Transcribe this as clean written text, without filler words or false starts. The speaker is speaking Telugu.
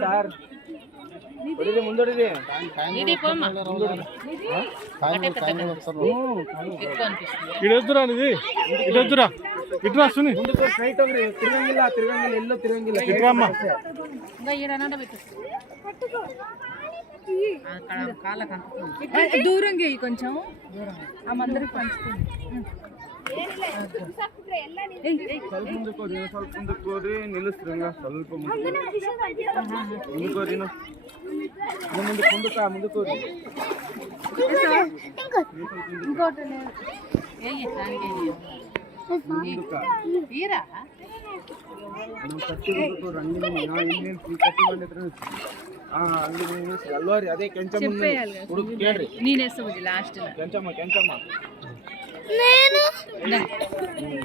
సార్ ముందడిది ఇడొద్దురా ఇది ఇడొద్దురా ఇట్లా సుని స్ట్రైట్ తిరగంగిల్ల తిరగంగిల్ల ఎల్లో తిరగంగిల్ల ఇట్లా అమ్మ దూరంగా కొంచెం ఆ మందరికి పంచుతుంది ಸ್ವಲ್ಪ ಮುಂದಕ್ಕೋರಿ ನಿಲ್ಲಿಸ್ರಂಗ ಸ್ವಲ್ಪ ಮುಂದಕ್ಕೋರಿ ಮುಂದಕ್ಕೋರಿ ಅಲ್ವಾರಿ ಅದೇ ಕೆಂಚಮ್ಮ ಕೇಳ್ರಿ ನೀನ್ ಎಷ್ಟು ಲಾಸ್ಟ್ ಕೆಂಚಮ್ಮ